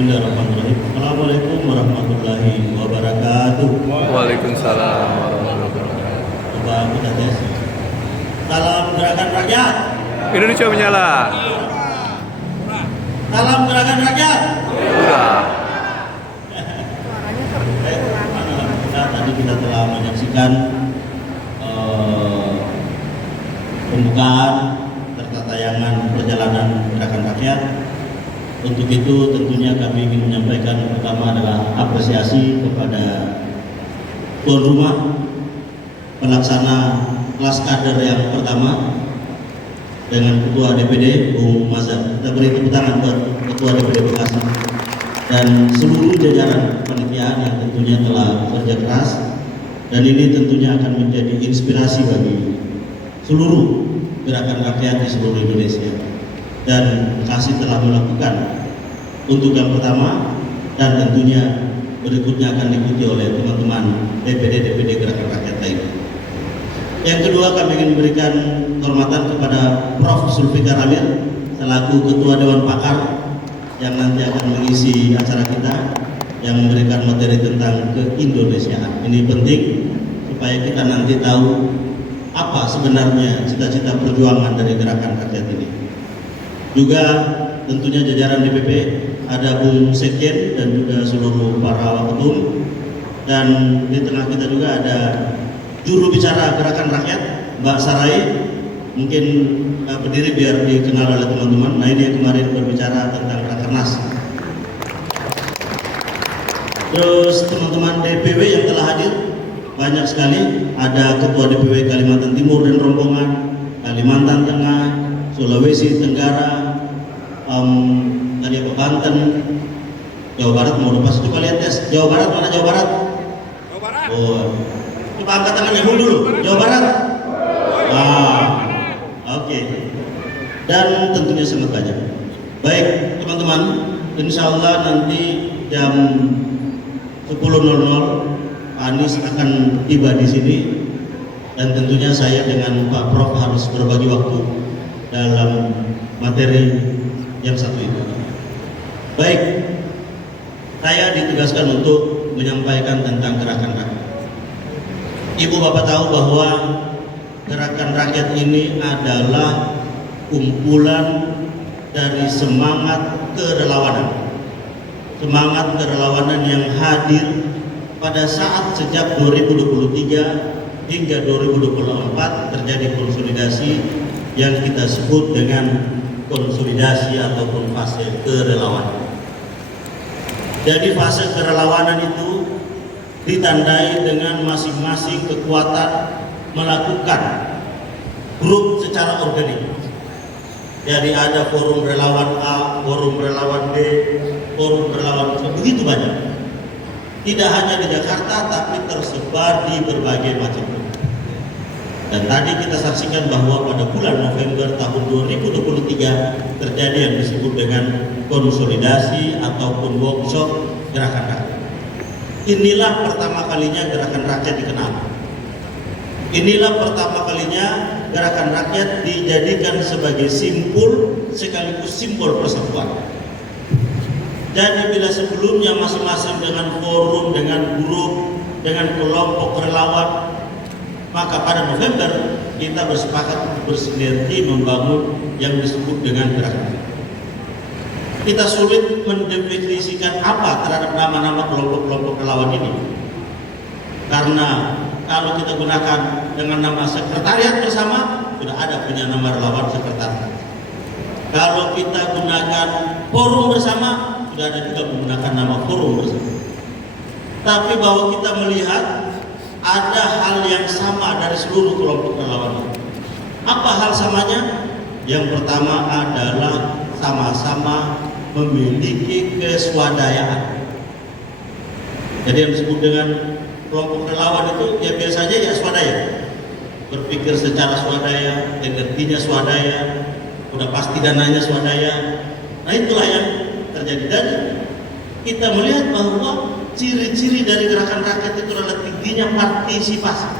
Bismillahirrahmanirrahim. Assalamualaikum warahmatullahi wabarakatuh. Waalaikumsalam warahmatullahi wabarakatuh. Coba kita tes. Salam gerakan rakyat. Indonesia menyala. Salam gerakan rakyat. Udah. Tadi kita telah menyaksikan pembukaan serta tayangan perjalanan gerakan rakyat. Untuk itu tentunya kami ingin menyampaikan pertama adalah apresiasi kepada tuan rumah pelaksana kelas kader yang pertama dengan Ketua DPD Bung Mazhar. Kita beri tepuk tangan buat Ketua DPD Bekasi dan seluruh jajaran panitia yang tentunya telah bekerja keras, dan ini tentunya akan menjadi inspirasi bagi seluruh gerakan rakyat di seluruh Indonesia. Dan Bekasi telah melakukan untuk yang pertama, dan tentunya berikutnya akan diikuti oleh teman-teman DPD gerakan rakyat lain. Yang kedua, kami ingin memberikan hormatan kepada Prof. Zulfikar Amir selaku Ketua Dewan Pakar yang nanti akan mengisi acara kita, yang memberikan materi tentang keindonesiaan. Ini penting supaya kita nanti tahu apa sebenarnya cita-cita perjuangan dari gerakan rakyat ini. Juga tentunya jajaran DPP, ada Bung Sekjen dan juga seluruh para waketum, dan di tengah kita juga ada juru bicara gerakan rakyat Mbak Sarai, mungkin berdiri biar dikenal oleh teman-teman. Nah, ini yang kemarin berbicara tentang Rakernas. Terus teman-teman DPW yang telah hadir banyak sekali, ada Ketua DPW Kalimantan Timur dan rombongan, Kalimantan Tengah, Sulawesi Tenggara, tadi apa, Banten, Jawa Barat. Mau lepas, coba lihat tes Jawa Barat, mana Jawa Barat? Jawa Barat. Oh, coba angkat tangannya dulu. Jawa Barat. Oke. Dan tentunya sangat banyak. Baik teman-teman, insya Allah nanti jam 10.00 Anies akan tiba di sini, dan tentunya saya dengan Pak Prof harus berbagi waktu dalam materi yang satu itu. Baik, saya ditugaskan untuk menyampaikan tentang gerakan rakyat. Ibu Bapak tahu bahwa gerakan rakyat ini adalah kumpulan dari semangat kerelawanan. Semangat kerelawanan yang hadir pada saat sejak 2023 hingga 2024 terjadi konsolidasi yang kita sebut dengan konsolidasi ataupun fase kerelawanan. Jadi fase kerelawanan itu ditandai dengan masing-masing kekuatan melakukan grup secara organik. Jadi ada forum relawan A, forum relawan B, forum relawan C, begitu banyak. Tidak hanya di Jakarta, tapi tersebar di berbagai macam tempat. Dan tadi kita saksikan bahwa pada bulan November tahun 2023 terjadi yang disebut dengan konsolidasi ataupun workshop gerakan rakyat. Inilah pertama kalinya gerakan rakyat dikenal. Inilah pertama kalinya gerakan rakyat dijadikan sebagai simbol sekaligus simbol persatuan. Jadi bila sebelumnya masing-masing dengan forum, dengan grup, dengan kelompok relawan, maka pada November kita bersepakat untuk bersinergi membangun yang disebut dengan gerakan. Kita sulit mendefinisikan apa terhadap nama-nama kelompok-kelompok relawan ini, karena kalau kita gunakan dengan nama sekretariat bersama, sudah ada punya nama relawan sekretariat. Kalau kita gunakan forum bersama, sudah ada juga menggunakan nama forum bersama. Tapi bahwa kita melihat ada hal yang sama dari seluruh kelompok relawan. Apa hal samanya? Yang pertama adalah sama-sama memiliki keswadayaan. Jadi yang disebut dengan kelompok relawan itu ya biasanya ya swadaya, berpikir secara swadaya, energinya swadaya, udah pasti dananya swadaya. Nah, itulah yang terjadi. Dan kita melihat bahwa ciri-ciri dari gerakan rakyat itu adalah tingginya partisipasi.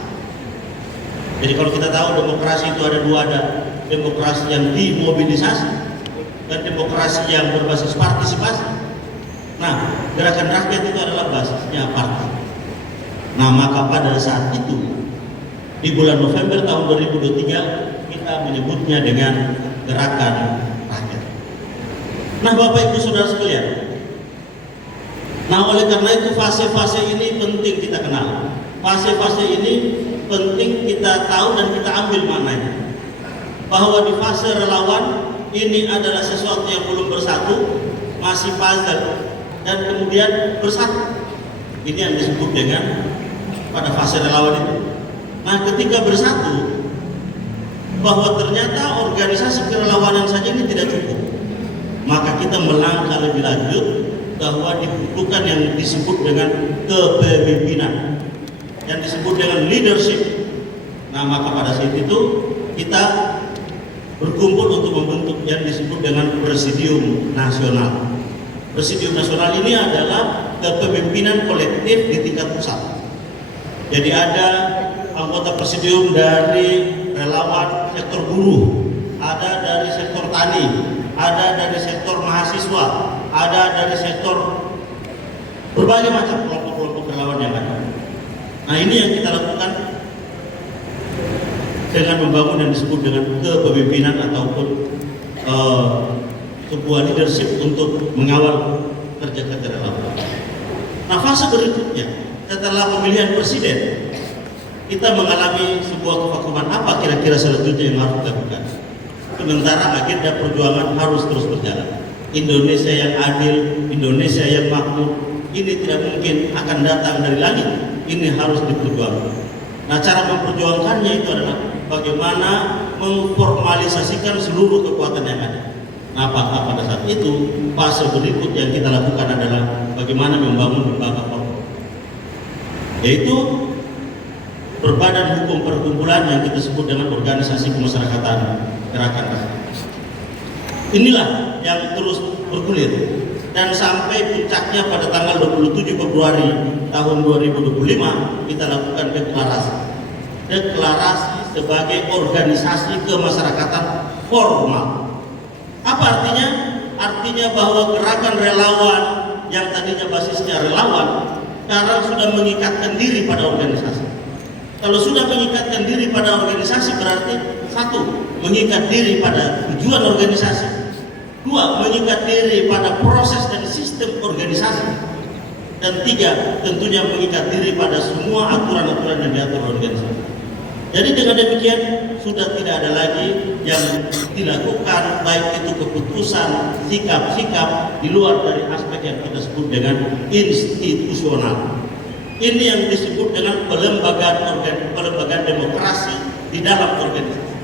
Jadi kalau kita tahu demokrasi itu ada dua, ada demokrasi yang dimobilisasi dan demokrasi yang berbasis partisipasi. Nah, gerakan rakyat itu adalah basisnya partai. Nah, maka pada saat itu di bulan November tahun 2023 kita menyebutnya dengan gerakan rakyat. Nah, Bapak Ibu Saudara sekalian, nah oleh karena itu fase-fase ini penting kita kenal. Fase-fase ini penting kita tahu dan kita ambil maknanya. Bahwa di fase relawan ini adalah sesuatu yang belum bersatu, masih puzzle, dan kemudian bersatu. Ini yang disebut dengan pada fase relawan itu. Nah, ketika bersatu, bahwa ternyata organisasi kerelawanan saja ini tidak cukup, maka kita melangkah lebih lanjut bahwa dibutuhkan yang disebut dengan kepemimpinan, yang disebut dengan leadership. Nah, maka pada saat itu kita berkumpul untuk membentuk yang disebut dengan Presidium Nasional. Presidium Nasional ini adalah kepemimpinan kolektif di tingkat pusat. Jadi ada anggota presidium dari relawan sektor buruh, ada dari sektor tani, ada dari sektor mahasiswa, ada dari sektor berbagai macam kelompok-kelompok relawan yang ada. Nah, ini yang kita lakukan dengan membangun yang disebut dengan kepemimpinan ataupun sebuah leadership untuk mengawal kerja-kerja relawan. Nah, fase berikutnya setelah pemilihan presiden, kita mengalami sebuah kevakuman. Apa kira-kira selanjutnya yang harus dilakukan? Sementara agenda perjuangan harus terus berjalan. Indonesia yang adil, Indonesia yang makmur, ini tidak mungkin akan datang dari langit. Ini harus diperjuangkan. Nah, cara memperjuangkannya itu adalah bagaimana memformalisasikan seluruh kekuatan yang ada. Nah, apakah pada saat itu fase berikut yang kita lakukan adalah bagaimana membangun lembaga formal, yaitu berbadan hukum perkumpulan yang kita sebut dengan organisasi kemasyarakatan gerakan rakyat. Inilah yang terus bergulir dan sampai puncaknya pada tanggal 27 Februari tahun 2025 kita lakukan deklarasi sebagai organisasi kemasyarakatan formal. Apa artinya? Artinya bahwa gerakan relawan yang tadinya basisnya relawan sekarang sudah mengikatkan diri pada organisasi. Kalau sudah mengikatkan diri pada organisasi berarti satu, mengikat diri pada tujuan organisasi. Dua, mengikat diri pada proses dan sistem organisasi. Dan tiga, tentunya mengikat diri pada semua aturan-aturan yang diatur organisasi. Jadi dengan demikian sudah tidak ada lagi yang dilakukan baik itu keputusan, sikap-sikap di luar dari aspek yang kita sebut dengan institusional. Ini yang disebut dengan pelembagaan demokrasi di dalam organisasi.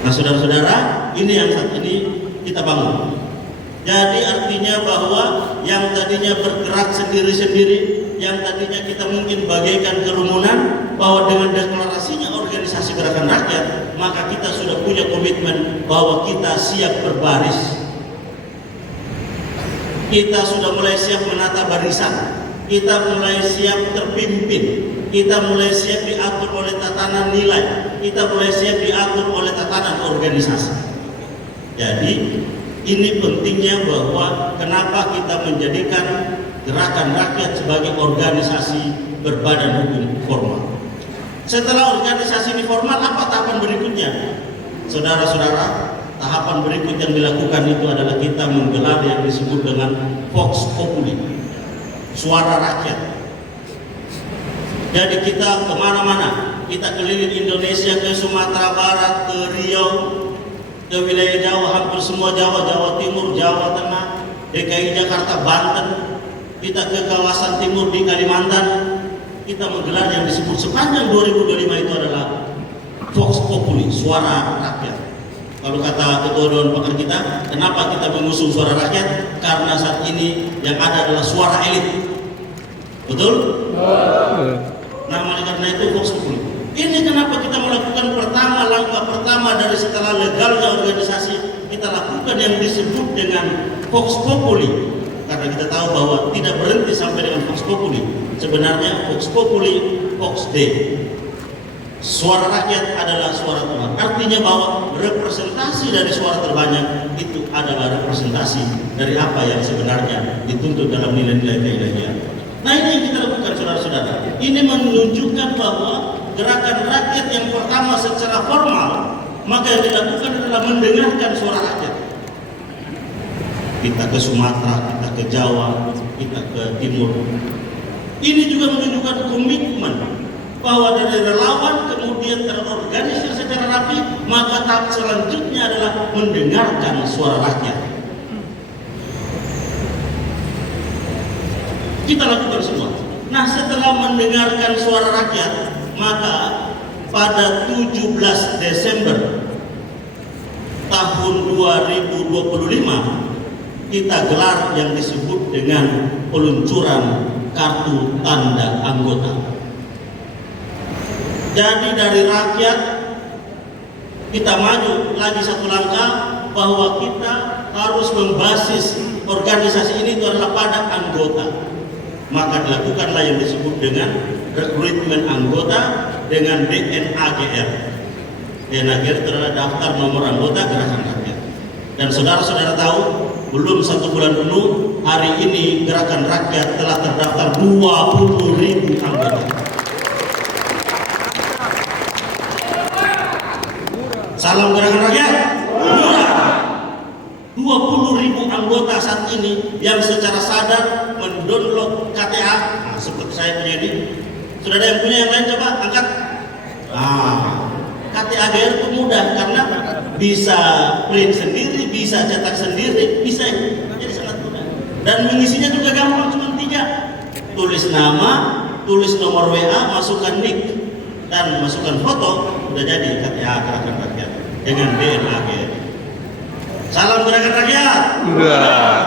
Nah, saudara-saudara, ini yang saat ini kita bangun. Jadi artinya bahwa yang tadinya bergerak sendiri-sendiri, yang tadinya kita mungkin bagaikan kerumunan, bahwa dengan deklarasinya organisasi gerakan rakyat, maka kita sudah punya komitmen bahwa kita siap berbaris. Kita sudah mulai siap menata barisan. Kita mulai siap terpimpin, kita mulai siap diatur oleh tatanan nilai, kita mulai siap diatur oleh tatanan organisasi. Jadi ini pentingnya bahwa kenapa kita menjadikan gerakan rakyat sebagai organisasi berbadan hukum formal. Setelah organisasi ini formal, apa tahapan berikutnya? Saudara-saudara, tahapan berikut yang dilakukan itu adalah kita menggelar yang disebut dengan Vox Populi, suara rakyat. Jadi kita kemana-mana, kita keliling Indonesia, ke Sumatera Barat, ke Riau, ke wilayah Jawa, hampir semua Jawa, Jawa Timur, Jawa Tengah, DKI Jakarta, Banten, kita ke kawasan timur di Kalimantan, kita menggelar yang disebut sepanjang 2025 itu adalah Vox Populi, suara rakyat. Kalau kata Ketua Dewan Pakar kita, kenapa kita mengusung suara rakyat? Karena saat ini yang ada adalah suara elit. Betul? Nah, karena itu Vox Populi. Ini kenapa kita melakukan langkah pertama dari setelah legalnya organisasi, kita lakukan yang disebut dengan Vox Populi. Karena kita tahu bahwa tidak berhenti sampai dengan Vox Populi. Sebenarnya Vox Populi, Vox Day. suara rakyat adalah suara Tuhan. Artinya bahwa representasi dari suara terbanyak itu adalah representasi dari apa yang sebenarnya dituntut dalam nilai-nilai keilahian. Nah, ini yang kita lakukan, saudara-saudara. Ini menunjukkan bahwa gerakan rakyat yang pertama secara formal, maka yang dilakukan adalah mendengarkan suara rakyat. Kita ke Sumatera, kita ke Jawa, kita ke Timur. Ini juga menunjukkan komitmen bahwa dari relawan kemudian terorganisir secara rapi, maka tahap selanjutnya adalah mendengarkan suara rakyat. Kita lakukan semua. Nah, setelah mendengarkan suara rakyat, maka pada 17 Desember tahun 2025 kita gelar yang disebut dengan peluncuran kartu tanda anggota. Jadi dari rakyat kita maju lagi satu langkah, bahwa kita harus membasis organisasi ini itu adalah pada anggota. Maka dilakukanlah yang disebut dengan rekrutmen anggota dengan DNAGR. DNAGR itu adalah daftar nomor anggota Gerakan Rakyat. Dan saudara-saudara tahu, belum 1 bulan penuh, hari ini Gerakan Rakyat telah terdaftar 20.000 anggota. Salam Gerakan Rakyat. Murah. 20.000 anggota saat ini yang secara sadar mendownload KTA. Nah, seperti saya punya ini. Sudah ada yang punya yang lain, coba angkat. KTA GR itu mudah karena bisa print sendiri, bisa cetak sendiri, bisa. Jadi sangat mudah. Dan mengisinya juga gampang, cuma 3. Tulis nama, tulis nomor WA, masukkan nick, dan masukkan foto, udah jadi KTA Gerakan Rakyat dengan DNAGR. Salam Gerakan Rakyat. Enggak.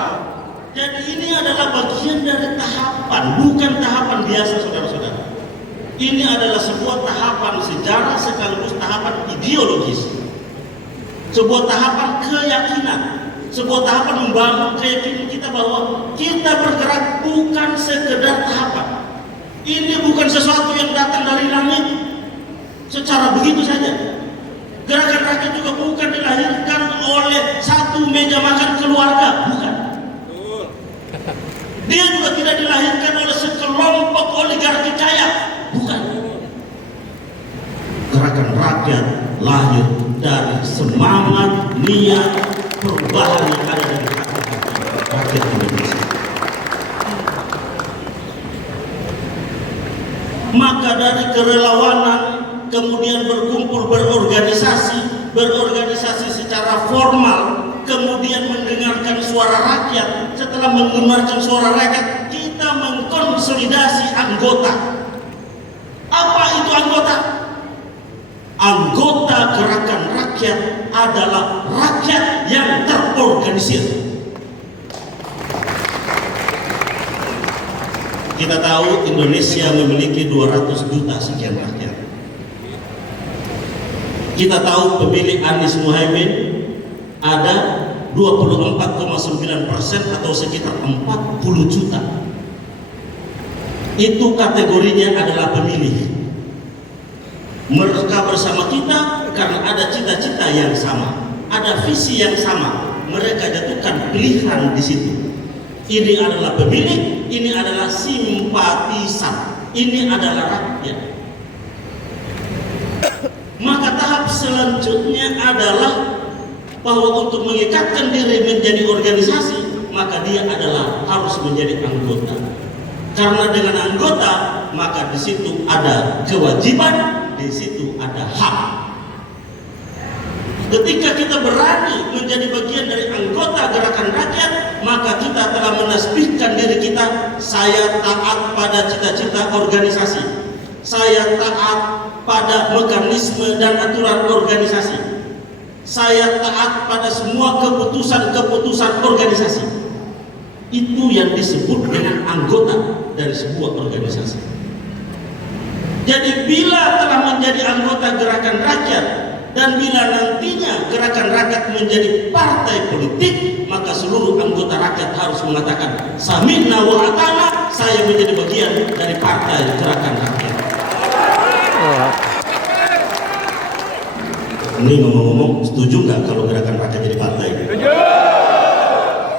Jadi ini adalah bagian dari tahapan, bukan tahapan biasa, saudara-saudara. Ini adalah sebuah tahapan sejarah sekaligus tahapan ideologis, sebuah tahapan keyakinan, sebuah tahapan membangun keyakinan kita bahwa kita bergerak bukan sekedar tahapan. Ini bukan sesuatu yang datang dari langit secara begitu saja. Gerakan Rakyat juga bukan dilahirkan oleh satu meja makan keluarga, bukan. Dia juga tidak dilahirkan oleh sekelompok oligarki kaya, bukan. Gerakan Rakyat lahir dari semangat, niat, perubahan yang ada dari rakyat Indonesia. Maka dari kerelawanan, kemudian berkumpul berorganisasi secara formal, kemudian mendengarkan suara rakyat. Setelah mendengarkan suara rakyat, kita mengkonsolidasi anggota. Apa itu anggota? Anggota Gerakan Rakyat adalah rakyat yang terorganisir. Kita tahu Indonesia memiliki 200 juta sekian rakyat. Kita tahu pemilih Anies Muhaimin ada 24,9% atau sekitar 40 juta. Itu kategorinya adalah pemilih. Mereka bersama kita karena ada cita-cita yang sama, ada visi yang sama. Mereka jatuhkan pilihan di situ. Ini adalah pemilih, ini adalah simpatisan, ini adalah rakyat. Maka tahap selanjutnya adalah bahwa untuk mengikatkan diri menjadi organisasi, maka dia adalah harus menjadi anggota. Karena dengan anggota, maka di situ ada kewajiban, di situ ada hak. Ketika kita berani menjadi bagian dari anggota Gerakan Rakyat, maka kita telah menasbihkan diri kita. Saya taat pada cita-cita organisasi. Saya taat pada mekanisme dan aturan organisasi. Saya taat pada semua keputusan-keputusan organisasi. Itu yang disebut dengan anggota dari sebuah organisasi. Jadi bila telah menjadi anggota Gerakan Rakyat dan bila nantinya Gerakan Rakyat menjadi partai politik, maka seluruh anggota rakyat harus mengatakan sami'na wa ata'na, saya menjadi bagian dari partai Gerakan Rakyat. Ini ngomong-ngomong, setuju nggak kalau gerakan rakyat jadi partai? Setuju.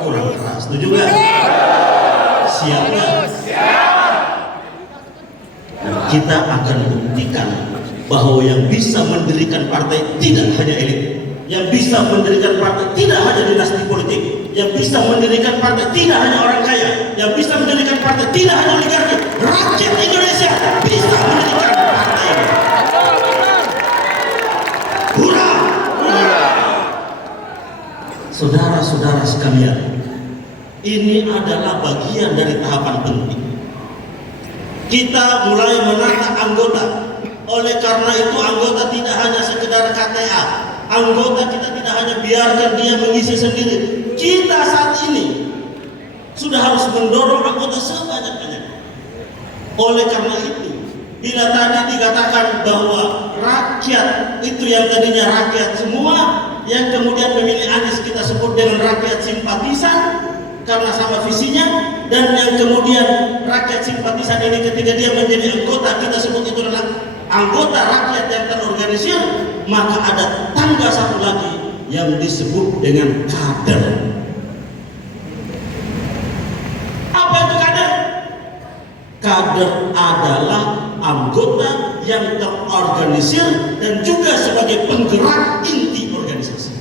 Kurang keras, setuju nggak? Siap nggak? Kita akan buktikan bahwa yang bisa mendirikan partai tidak hanya elit, yang bisa mendirikan partai tidak hanya dinasti politik, yang bisa mendirikan partai tidak hanya orang kaya, yang bisa mendirikan partai tidak hanya oligarki. Rakyat Indonesia bisa mendirikan partai ini. Hurra! Saudara-saudara sekalian, ini adalah bagian dari tahapan penting. Kita mulai menata anggota. Oleh karena itu anggota tidak hanya sekedar KTA. Anggota kita tidak hanya biarkan dia mengisi sendiri. Kita saat ini sudah harus mendorong anggota sebanyak-banyaknya. Oleh karena itu, bila tadi dikatakan bahwa rakyat itu yang tadinya rakyat semua, yang kemudian memilih Anies kita sebut dengan rakyat simpatisan karena sama visinya, dan yang kemudian rakyat simpatisan ini ketika dia menjadi anggota kita sebut itu adalah anggota rakyat yang terorganisir, maka ada tangga satu lagi yang disebut dengan kader. Apa itu kader? Kader adalah anggota yang terorganisir dan juga sebagai penggerak inti organisasi.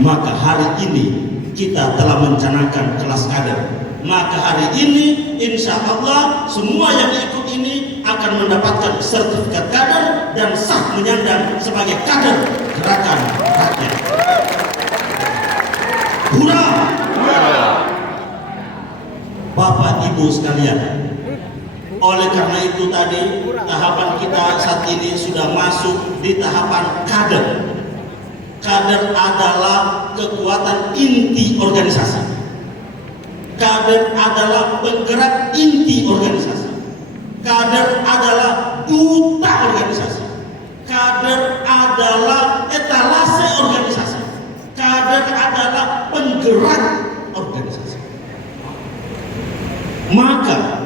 Maka hari ini kita telah mencanangkan kelas kader. Maka hari ini insya Allah semua yang ikut ini akan mendapatkan sertifikat kader dan sah menyandang sebagai kader gerakan rakyat. Hurra! Bapak Ibu sekalian, oleh karena itu tadi tahapan kita saat ini sudah masuk di tahapan kader. Kader adalah kekuatan inti organisasi. Kader adalah penggerak inti organisasi. Kader adalah duta organisasi. Kader adalah etalase organisasi. Kader adalah penggerak organisasi. Maka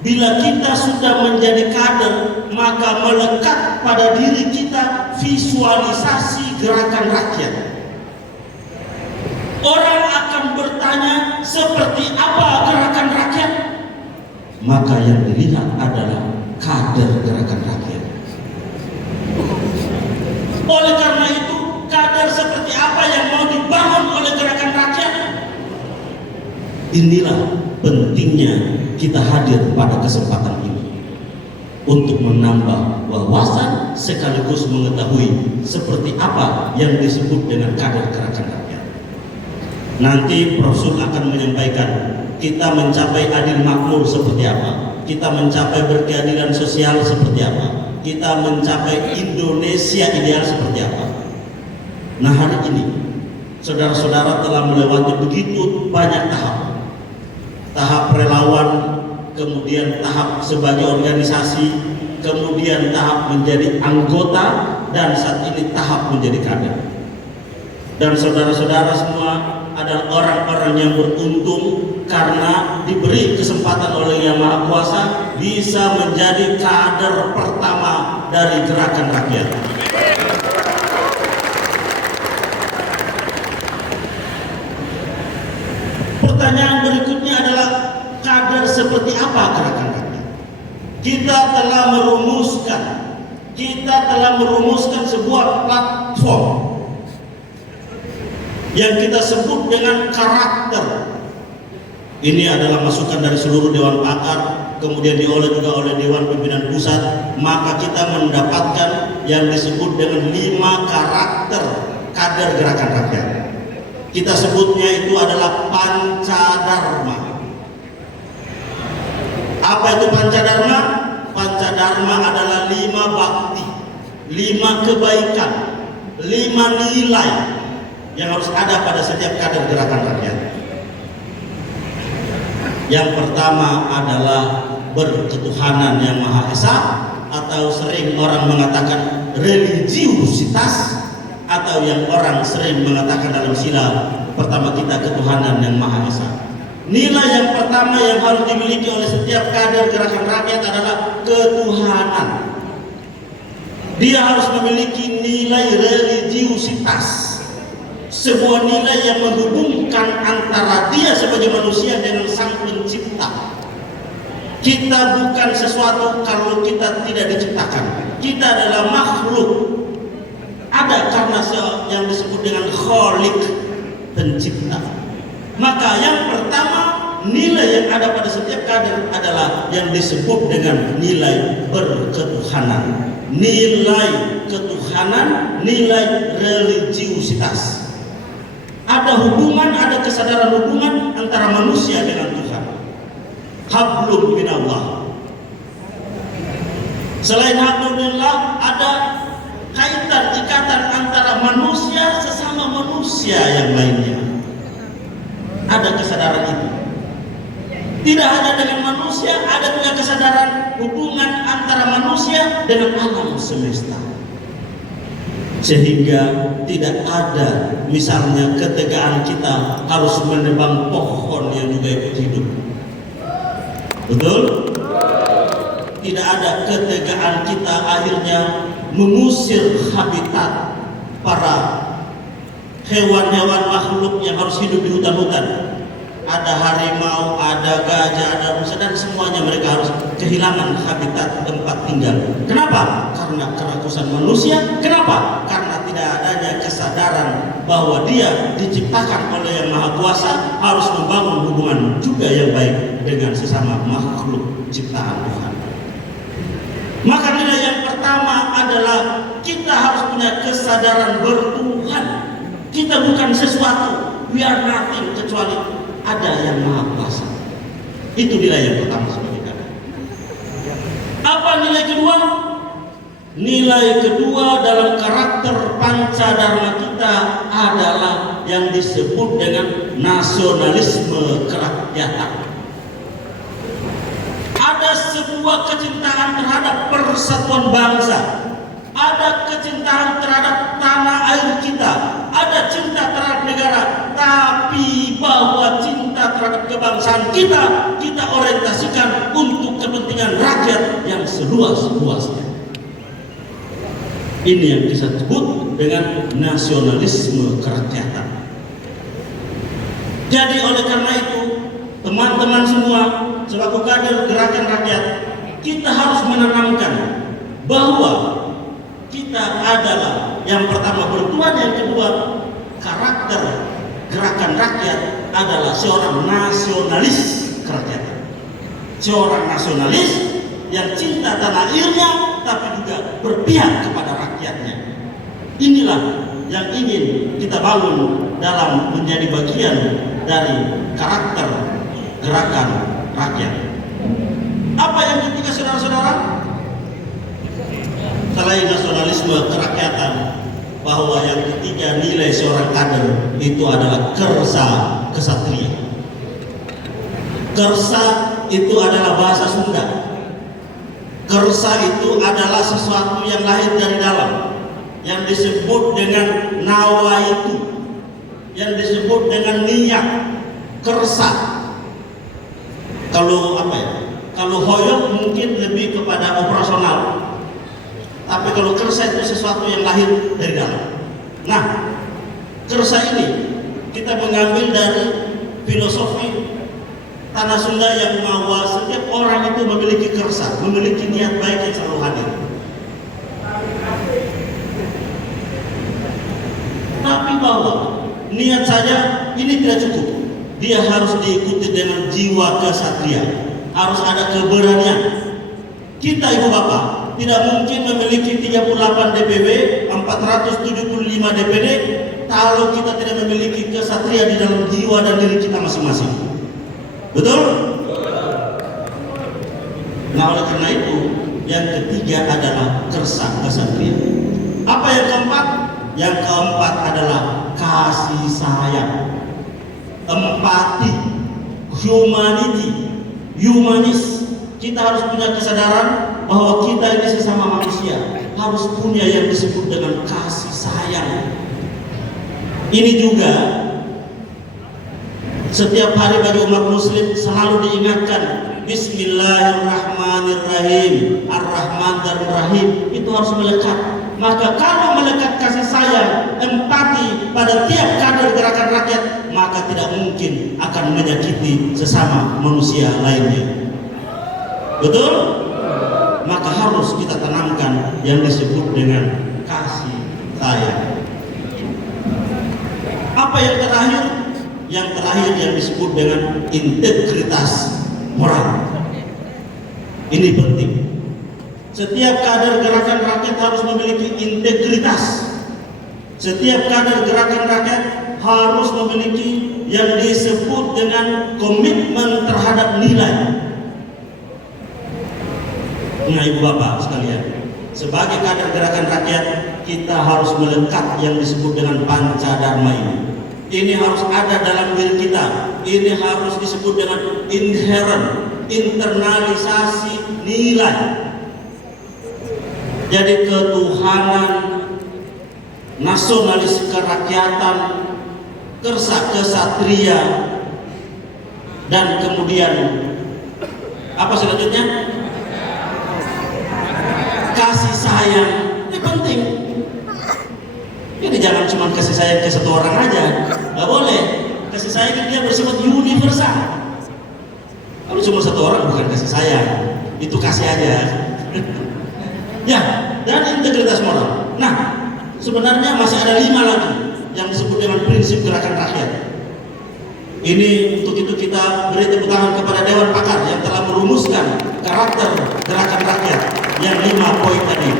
bila kita sudah menjadi kader, maka melekat pada diri kita visualisasi gerakan rakyat. Orang akan bertanya, seperti apa gerakan rakyat? Maka yang dilihat adalah kader gerakan rakyat. Oleh karena itu, kader seperti apa yang mau dibangun oleh gerakan rakyat? Inilah pentingnya kita hadir pada kesempatan ini untuk menambah wawasan sekaligus mengetahui seperti apa yang disebut dengan kader gerakan rakyat. Nanti Prof. Sul akan menyampaikan kita mencapai adil makmur seperti apa, kita mencapai berkeadilan sosial seperti apa, kita mencapai Indonesia ideal seperti apa. Nah, hari ini saudara-saudara telah melewati begitu banyak tahap relawan, kemudian tahap sebagai organisasi, kemudian tahap menjadi anggota, dan saat ini tahap menjadi kader. Dan saudara-saudara semua adalah orang-orang yang beruntung karena diberi kesempatan oleh Yang Maha Kuasa bisa menjadi kader pertama dari gerakan rakyat. Pertanyaan berikutnya adalah kader seperti apa gerakan rakyat? Kita telah merumuskan sebuah platform yang kita sebut dengan karakter. Ini adalah masukan dari seluruh Dewan Pakar, kemudian diolah juga oleh Dewan Pimpinan Pusat. Maka kita mendapatkan yang disebut dengan 5 karakter kader gerakan rakyat. Kita sebutnya itu adalah Pancadharma. Apa itu Pancadharma? Pancadharma adalah 5 bakti, 5 kebaikan, 5 nilai yang harus ada pada setiap kader gerakan rakyat. Yang pertama adalah berketuhanan yang Maha Esa, atau sering orang mengatakan religiusitas, atau yang orang sering mengatakan dalam sila pertama kita ketuhanan yang Maha Esa. Nilai yang pertama yang harus dimiliki oleh setiap kader gerakan rakyat adalah ketuhanan. Dia harus memiliki nilai religiusitas, sebuah nilai yang menghubungkan antara dia sebagai manusia dengan Sang Pencipta. Kita bukan sesuatu kalau kita tidak diciptakan. Kita adalah makhluk. Ada karena yang disebut dengan Khalik, pencipta. Maka yang pertama, nilai yang ada pada setiap kader adalah yang disebut dengan nilai berketuhanan. Nilai ketuhanan, nilai religiusitas. Ada hubungan, ada kesadaran hubungan antara manusia dengan Tuhan. Hablum minallah. Selain hablum minallah, ada kaitan ikatan antara manusia sesama manusia yang lainnya. Ada kesadaran itu. Tidak hanya dengan manusia, ada juga kesadaran hubungan antara manusia dengan alam semesta. Sehingga tidak ada misalnya ketegaan kita harus menebang pohon yang juga ikut hidup. Betul? Tidak ada ketegaan kita akhirnya mengusir habitat para hewan-hewan makhluk yang harus hidup di hutan-hutan. Ada harimau, ada gajah, ada rusa, dan semuanya mereka harus kehilangan habitat tempat tinggal. Kenapa? Karena kerakusan manusia. Kenapa? Karena tidak adanya kesadaran bahwa dia diciptakan oleh Yang Maha Kuasa, harus membangun hubungan juga yang baik dengan sesama makhluk ciptaan Tuhan. Maka nilai yang pertama adalah kita harus punya kesadaran bertuhan. Kita bukan sesuatu, we are nothing, kecuali ada Yang Maha Kuasa. Itu nilai yang pertama sebagai kader. Apa nilai kedua? Nilai kedua dalam karakter Pancadharma kita adalah yang disebut dengan nasionalisme kerakyatan. Ada sebuah kecintaan terhadap persatuan bangsa, ada kecintaan terhadap tanah air kita, ada cinta terhadap negara, tapi bahwa cinta terhadap kebangsaan kita orientasikan untuk kepentingan rakyat yang seluas-luasnya. Ini yang bisa disebut dengan nasionalisme kerakyatan. Jadi oleh karena itu, teman-teman semua selaku kader gerakan rakyat, kita harus menanamkan bahwa kita adalah yang pertama bertuhan, yang kedua karakter gerakan rakyat adalah seorang nasionalis kerakyatan. Seorang nasionalis yang cinta tanah airnya tapi juga berpihak kepada rakyatnya. Inilah yang ingin kita bangun dalam menjadi bagian dari karakter gerakan rakyat. Apa yang ketiga, saudara-saudara? Selain nasionalisme kerakyatan, bahwa yang ketiga nilai seorang kader itu adalah kersa kesatria. Kersa itu adalah bahasa Sunda. Kersa itu adalah sesuatu yang lahir dari dalam, yang disebut dengan nawaitu, yang disebut dengan niat. Kersa. Kalau apa ya? Kalau hoyong mungkin lebih kepada operasional. Tapi kalau kersa itu sesuatu yang lahir dari dalam. Nah, kersa ini kita mengambil dari filosofi tanah Sunda yang bahwa setiap orang itu memiliki kersa, memiliki niat baik yang selalu hadir. Tapi bahwa niat saja ini tidak cukup. Dia harus diikuti dengan jiwa kesatria. Harus ada keberanian. Kita ibu bapak tidak mungkin memiliki 38 DPW, 475 DPD kalau kita tidak memiliki kesatria di dalam jiwa dan diri kita masing-masing. Betul? Nah, oleh karena itu yang ketiga adalah kersa kesatria. Apa yang keempat? Yang keempat adalah kasih sayang, empati, humanis. Kita harus punya kesadaran bahwa kita ini sesama manusia, harus punya yang disebut dengan kasih sayang. Ini juga setiap hari bagi umat muslim selalu diingatkan Bismillahirrahmanirrahim, Ar-Rahman dan Rahim, itu harus melekat. Maka kalau melekat kasih sayang, empati pada tiap kader gerakan rakyat, maka tidak mungkin akan menyakiti sesama manusia lainnya. Betul? Maka harus kita tanamkan yang disebut dengan kasih sayang. Apa yang terakhir? Yang terakhir yang disebut dengan integritas moral. Ini penting. Setiap kader gerakan rakyat harus memiliki integritas. Setiap kader gerakan rakyat harus memiliki yang disebut dengan komitmen terhadap nilai. Nah, ibu bapak sekalian, sebagai kader gerakan rakyat, kita harus melekat yang disebut dengan pancadharma ini. Ini harus ada dalam diri kita. Ini harus disebut dengan inherent, internalisasi nilai. Jadi ketuhanan, nasionalis kerakyatan, kersa kesatria, dan kemudian apa selanjutnya? Kasih sayang. Ini penting. Ini jangan cuma kasih sayang ke satu orang aja, nggak boleh. Kasih sayang dia bersifat universal. Kalau cuma satu orang bukan kasih sayang, itu kasih aja. Ya, dan integritas moral. Nah, sebenarnya masih ada 5 lagi yang disebut dengan prinsip gerakan rakyat. Ini untuk itu kita beri tepuk tangan kepada Dewan Pakar yang telah merumuskan karakter gerakan rakyat yang 5 poin tadi.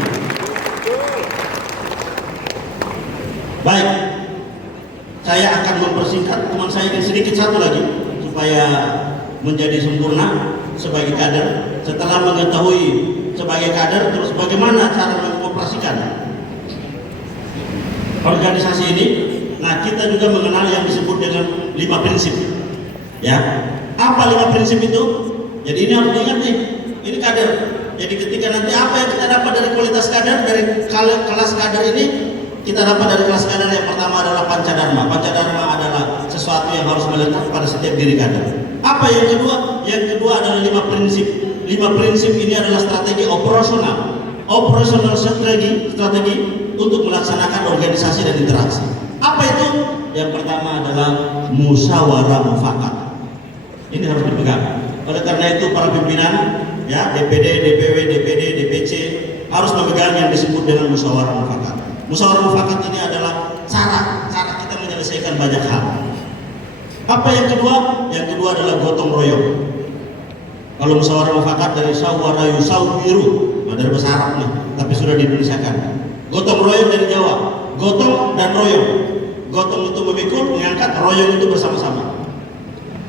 Baik, saya akan mempersingkat, cuma saya ingin sedikit satu lagi supaya menjadi sempurna sebagai kader. Setelah mengetahui sebagai kader, terus bagaimana cara mengoperasikan organisasi ini. Nah, kita juga mengenal yang disebut dengan 5 prinsip. Ya, apa 5 prinsip itu? Jadi ini harus diingat nih, ini kader. Jadi ketika nanti apa yang kita dapat dari kualitas kader, dari kelas kader ini, kita dapat dari kelas kader yang pertama adalah pancadharma. Pancadharma adalah sesuatu yang harus melekat pada setiap diri kader. Apa yang kedua? Yang kedua adalah 5 prinsip. 5 prinsip ini adalah strategi operasional. Operational strategi untuk melaksanakan organisasi dan interaksi. Apa itu? Yang pertama adalah musyawarah mufakat. Ini harus dipegang. Oleh karena itu para pimpinan, ya, DPD, DPW, DPD, DPC harus memegang yang disebut dengan musyawarah mufakat. Musyawarah mufakat ini adalah cara kita menyelesaikan banyak hal. Apa yang kedua? Yang kedua adalah gotong royong. Kalau musyawarah mufakat dari syawara yusawiru, dari bahasa Arab nih, tapi sudah diindonesiakan. Gotong royong dari Jawa, gotong dan royong. Gotong itu memikul, mengangkat, royong itu bersama-sama.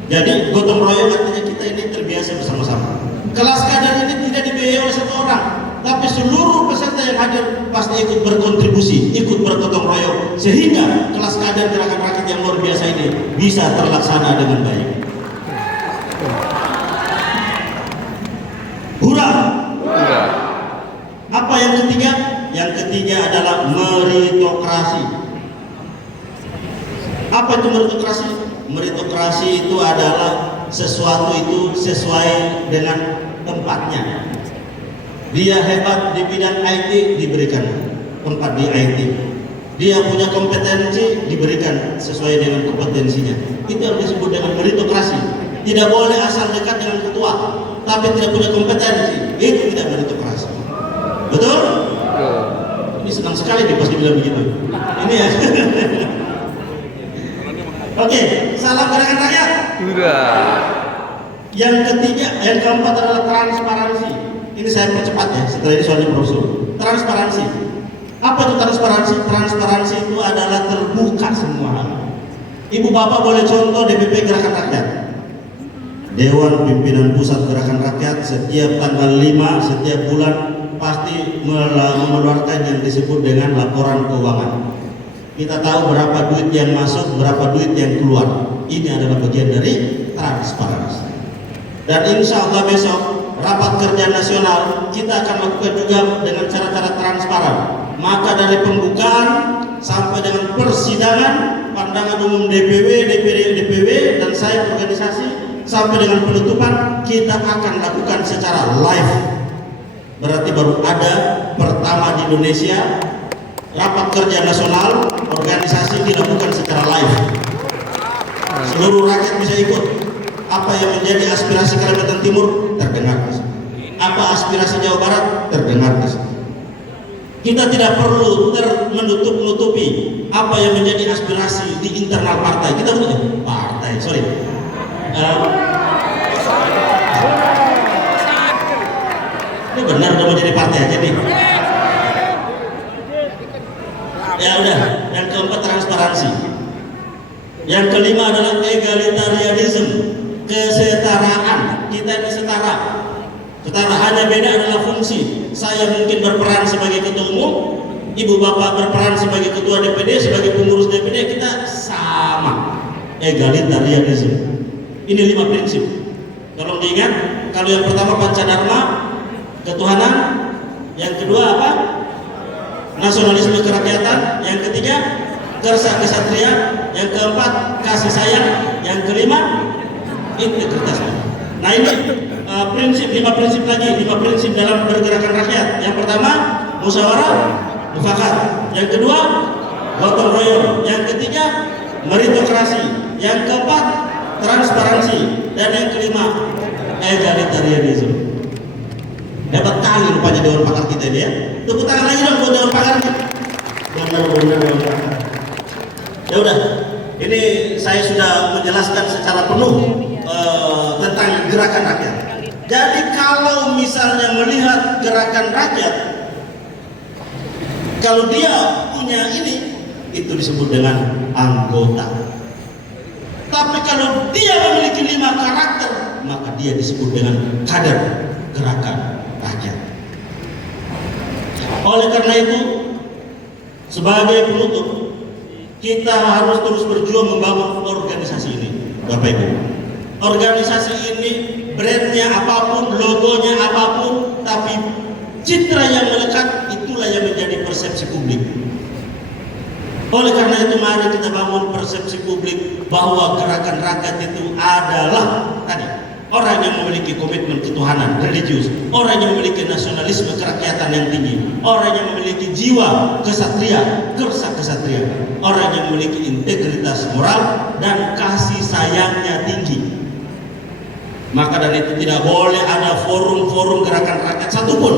Jadi gotong royong artinya kita ini terbiasa bersama-sama. Kelas kader ini tidak dibiayai oleh satu orang, tapi seluruh peserta yang hadir pasti ikut berkontribusi, ikut bergotong royong, sehingga kelas kader gerakan rakyat yang luar biasa ini bisa terlaksana dengan baik. Hurra! Hurra! Apa yang ketiga? Yang ketiga adalah meritokrasi. Apa itu meritokrasi? Meritokrasi itu adalah sesuatu itu sesuai dengan tempatnya. Dia hebat di bidang IT, diberikan tempat di IT. Dia punya kompetensi, diberikan sesuai dengan kompetensinya. Itu yang disebut dengan meritokrasi. Tidak boleh asal dekat dengan ketua, tapi tidak punya kompetensi. Itu tidak meritokrasi. Betul? Ini senang sekali dia pasti bilang begitu. Ini ya. Oke, salam gerakan rakyat. Sudah. Yang ketiga, yang keempat adalah transparansi. Ini saya percepat ya, setelah ini soalnya profesor. Transparansi. Apa itu transparansi? Transparansi itu adalah terbuka semua hal. Ibu bapak boleh contoh DPP Gerakan Rakyat. Dewan Pimpinan Pusat Gerakan Rakyat setiap tanggal 5 setiap bulan pasti mengeluarkan yang disebut dengan laporan keuangan. Kita tahu berapa duit yang masuk, berapa duit yang keluar. Ini adalah bagian dari transparansi. Dan insya Allah besok rapat kerja nasional kita akan lakukan juga dengan cara-cara transparan. Maka dari pembukaan sampai dengan persidangan, pandangan umum DPW, DPD, DPW dan saya organisasi sampai dengan penutupan kita akan lakukan secara live. Berarti baru ada pertama di Indonesia rapat kerja nasional organisasi dilakukan secara live. Seluruh rakyat bisa ikut. Apa yang menjadi aspirasi Kalimantan Timur terdengar di sini. Apa aspirasi Jawa Barat terdengar di sini. Kita tidak perlu menutup-nutupi apa yang menjadi aspirasi di internal partai. Kita bukan partai, sorry. Ini benar udah mau jadi partai aja nih. Ya udah, yang keempat transparansi. Yang kelima adalah egalitarianism, kesetaraan. Kita ini setara. Setara, hanya beda adalah fungsi. Saya mungkin berperan sebagai ketua umum, ibu bapak berperan sebagai ketua DPD, sebagai pengurus DPD, kita sama. Egalitarianism. Ini 5 prinsip. Tolong diingat, kalau yang pertama Pancadharma, ketuhanan, yang kedua apa? Nasionalisme kerakyatan, yang ketiga kersa kesatria, yang keempat kasih sayang, yang kelima integritas. Nah ini prinsip, 5 prinsip lagi, 5 prinsip dalam pergerakan rakyat. Yang pertama musyawarah mufakat, yang kedua gotong royong, yang ketiga meritokrasi, yang keempat transparansi, dan yang kelima egalitarianism. Dapat kali rupanya Dewan Pakar kita ini ya. Tepuk tangan lagi dong buat Dewan Pakar. Benar-benar Dewan Pakar. Ya udah, ini saya sudah menjelaskan secara penuh tentang gerakan rakyat. Jadi kalau misalnya melihat gerakan rakyat, kalau dia punya ini, itu disebut dengan anggota. Tapi kalau dia memiliki 5 karakter, maka dia disebut dengan kader gerakan rakyat. Oleh karena itu, sebagai penutup, kita harus terus berjuang membangun organisasi ini, Bapak Ibu. Organisasi ini brandnya apapun, logonya apapun, tapi citra yang melekat itulah yang menjadi persepsi publik. Oleh karena itu mari kita bangun persepsi publik bahwa gerakan rakyat itu adalah tadi orang yang memiliki komitmen ketuhanan religius, orang yang memiliki nasionalisme kerakyatan yang tinggi, orang yang memiliki jiwa kesatria, kersa kesatria, orang yang memiliki integritas moral dan kasih sayangnya tinggi. Maka dari itu tidak boleh ada forum-forum gerakan rakyat satupun.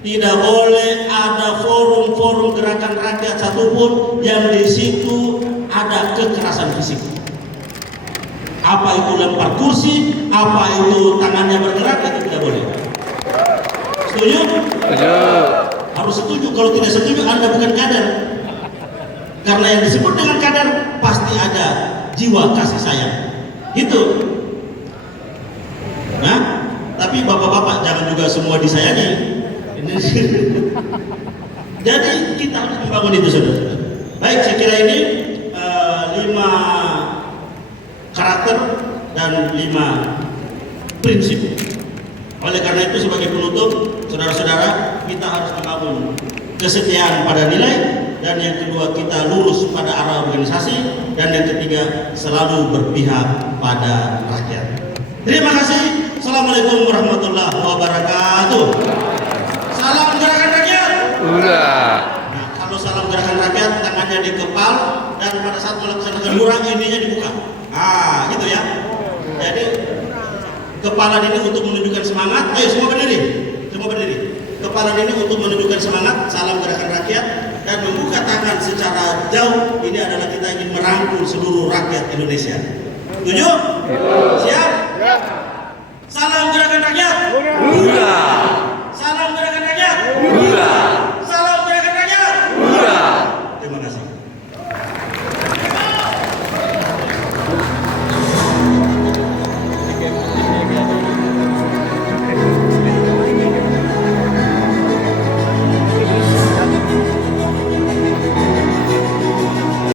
Tidak boleh ada forum-forum gerakan rakyat satupun yang di situ ada kekerasan fisik. Apa itu lempar kursi, apa itu tangannya bergerak, itu tidak boleh. Setuju? Setuju. Harus setuju. Kalau tidak setuju, Anda bukan kader. Karena yang disebut dengan kader pasti ada jiwa kasih sayang. Gitu. Nah, tapi bapak-bapak jangan juga semua disayangi. Jadi kita harus membangun itu, saudara. Baik, saya kira ini 5 karakter dan 5 prinsip. Oleh karena itu sebagai penutup, saudara-saudara, kita harus membangun kesetiaan pada nilai, dan yang kedua kita lurus pada arah organisasi, dan yang ketiga selalu berpihak pada rakyat. Terima kasih. Assalamualaikum warahmatullahi wabarakatuh. Salam gerakan rakyat. Udah. Nah, kalau salam gerakan rakyat, tangannya dikepal dan pada saat melaksanakan lurah ininya dibuka. Ah, gitu ya. Jadi kepala ini untuk menunjukkan semangat. Ayo semua berdiri. Semua berdiri. Kepala ini untuk menunjukkan semangat, salam gerakan rakyat, dan membuka tangan secara jauh. Ini adalah kita ingin merangkul seluruh rakyat Indonesia. Setuju? Siap? Salam gerakan rakyat.